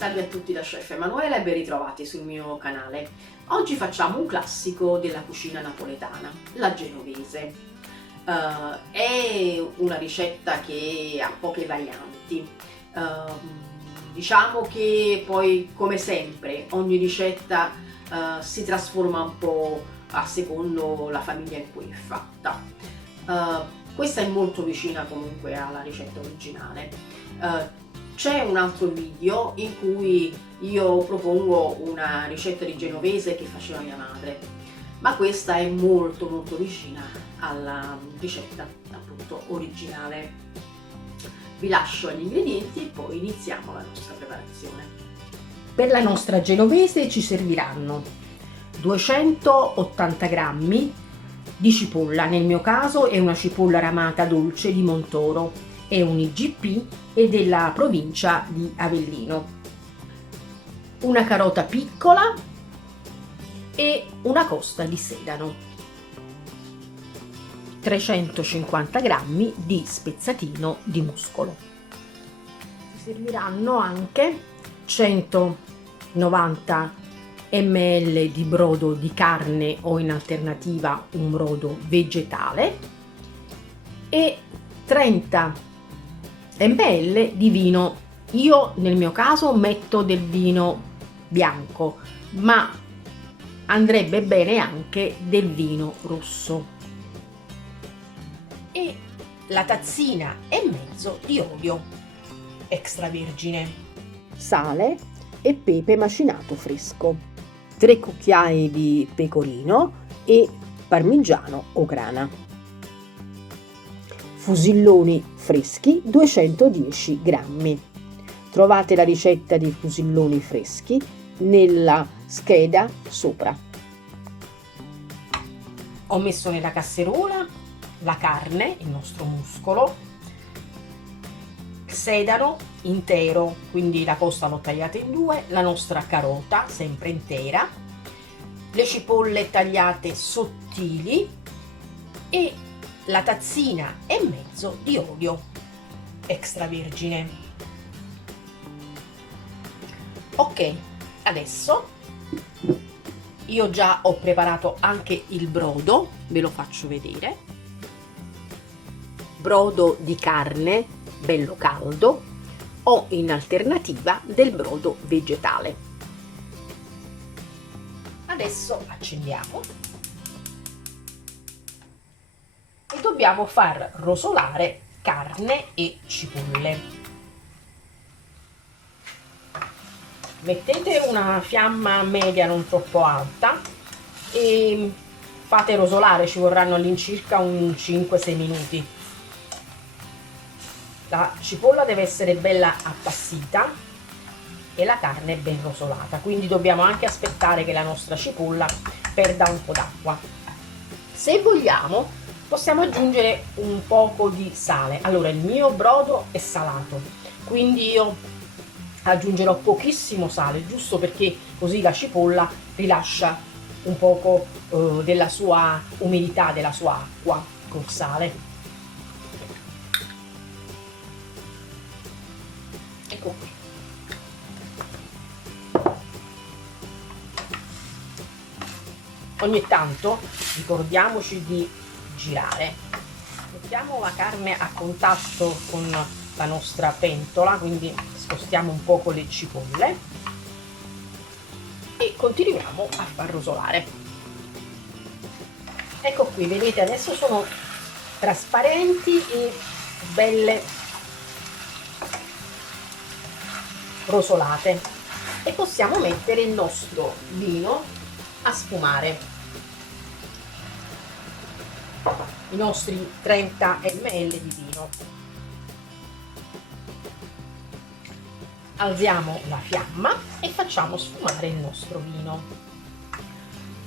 Salve a tutti da Chef Emanuela e ben ritrovati sul mio canale. Oggi facciamo un classico della cucina napoletana, la genovese. È una ricetta che ha poche varianti. Diciamo che poi, come sempre, ogni ricetta si trasforma un po' a secondo la famiglia in cui è fatta. Questa è molto vicina comunque alla ricetta originale. C'è un altro video in cui io propongo una ricetta di genovese che faceva mia madre, ma questa è molto vicina alla ricetta appunto originale. Vi lascio agli ingredienti e poi iniziamo la nostra preparazione. Per la nostra genovese ci serviranno 280 grammi di cipolla, nel mio caso è una cipolla ramata dolce di Montoro, è un IGP e della provincia di Avellino, una carota piccola e una costa di sedano, 350 grammi di spezzatino di muscolo. Serviranno anche 190 ml di brodo di carne o in alternativa un brodo vegetale e 30 ml di vino. Io nel mio caso metto del vino bianco, ma andrebbe bene anche del vino rosso, e la tazzina e mezzo di olio extravergine, sale e pepe macinato fresco, 3 cucchiai di pecorino e parmigiano o grana, fusilloni freschi 210 grammi. Trovate la ricetta di fusilloni freschi nella scheda sopra. Ho messo nella casseruola la carne, il nostro muscolo, sedano intero, quindi la costa l'ho tagliata in due, la nostra carota sempre intera, le cipolle tagliate sottili e la tazzina e mezzo di olio extravergine. Ok, adesso io già ho preparato anche il brodo, ve lo faccio vedere. Brodo di carne bello caldo o in alternativa del brodo vegetale. Adesso accendiamo e dobbiamo far rosolare carne e cipolle. Mettete una fiamma media non troppo alta e fate rosolare, ci vorranno all'incirca un 5-6 minuti. La cipolla deve essere bella appassita e la carne ben rosolata, quindi dobbiamo anche aspettare che la nostra cipolla perda un po' d'acqua. Se vogliamo possiamo aggiungere un poco di sale. Allora, il mio brodo è salato, quindi io aggiungerò pochissimo sale, giusto perché così la cipolla rilascia un poco della sua umidità, della sua acqua col sale. Ecco qui. Ogni tanto ricordiamoci di girare. Mettiamo la carne a contatto con la nostra pentola, quindi spostiamo un poco le cipolle e continuiamo a far rosolare. Ecco qui, vedete, adesso sono trasparenti e belle rosolate e possiamo mettere il nostro vino a sfumare, i nostri 30 ml di vino. Alziamo la fiamma e facciamo sfumare il nostro vino.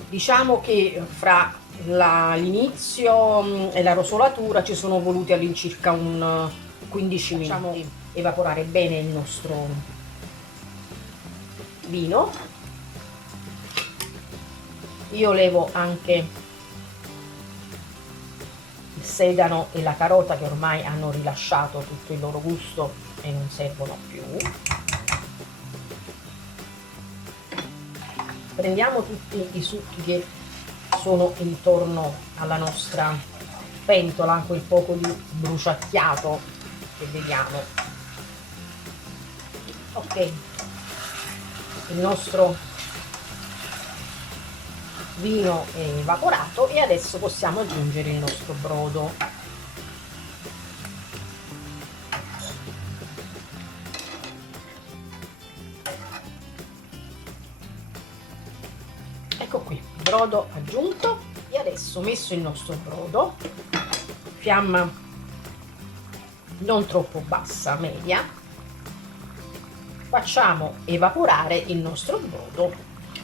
Diciamo che fra l'inizio e la rosolatura ci sono voluti all'incirca un 15 minuti. Facciamo evaporare bene il nostro vino. Io levo anche il sedano e la carota che ormai hanno rilasciato tutto il loro gusto e non servono più. prendiamo tutti i succhi che sono intorno alla nostra pentola, quel poco di bruciacchiato che vediamo. Ok, il nostro vino è evaporato e adesso possiamo aggiungere il nostro brodo. Ecco qui, brodo aggiunto, e adesso messo il nostro brodo, fiamma non troppo bassa, media, facciamo evaporare il nostro brodo.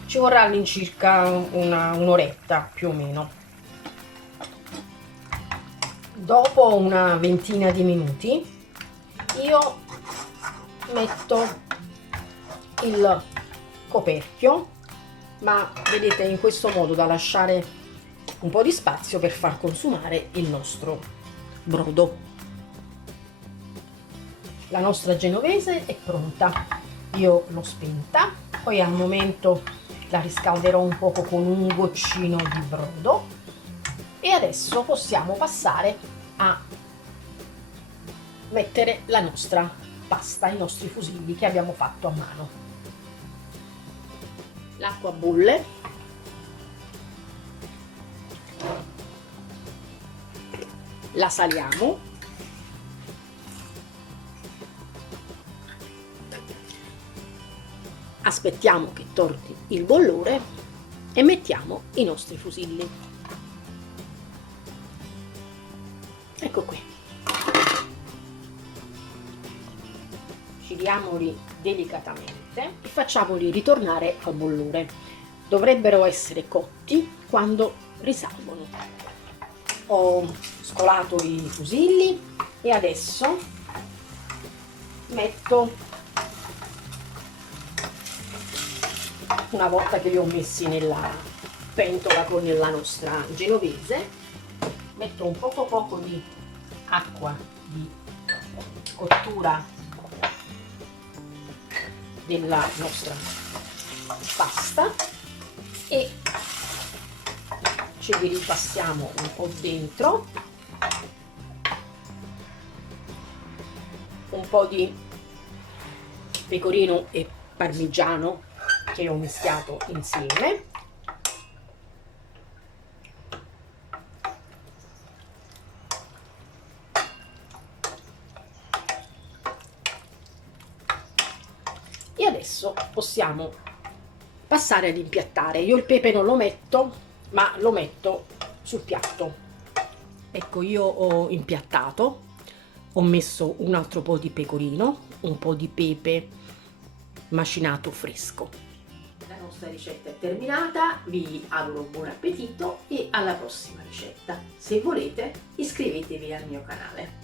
Ci vorrà all'incirca un'oretta più o meno. Dopo una ventina di minuti io metto il coperchio, ma vedete, in questo modo da lasciare un po' di spazio per far consumare il nostro brodo. La nostra genovese è pronta, io l'ho spenta, poi al momento la riscalderò un poco con un goccino di brodo e adesso possiamo passare a mettere la nostra pasta, i nostri fusilli che abbiamo fatto a mano. L'acqua bolle, la saliamo, aspettiamo che torni il bollore e mettiamo i nostri fusilli. Ecco qui. Giriamoli delicatamente e facciamoli ritornare al bollore. Dovrebbero essere cotti quando risalgono. Ho scolato i fusilli e adesso metto, una volta che li ho messi nella pentola con la nostra genovese, metto un poco di acqua di cottura della nostra pasta e ce li ripassiamo un po' dentro, un po' di pecorino e parmigiano che ho mischiato insieme, e adesso possiamo passare ad impiattare. Io il pepe non lo metto, ma lo metto sul piatto. Ecco, io ho impiattato, ho messo un altro po' di pecorino, un po' di pepe macinato fresco. La nostra ricetta è terminata, vi auguro buon appetito e alla prossima ricetta. Se volete iscrivetevi al mio canale.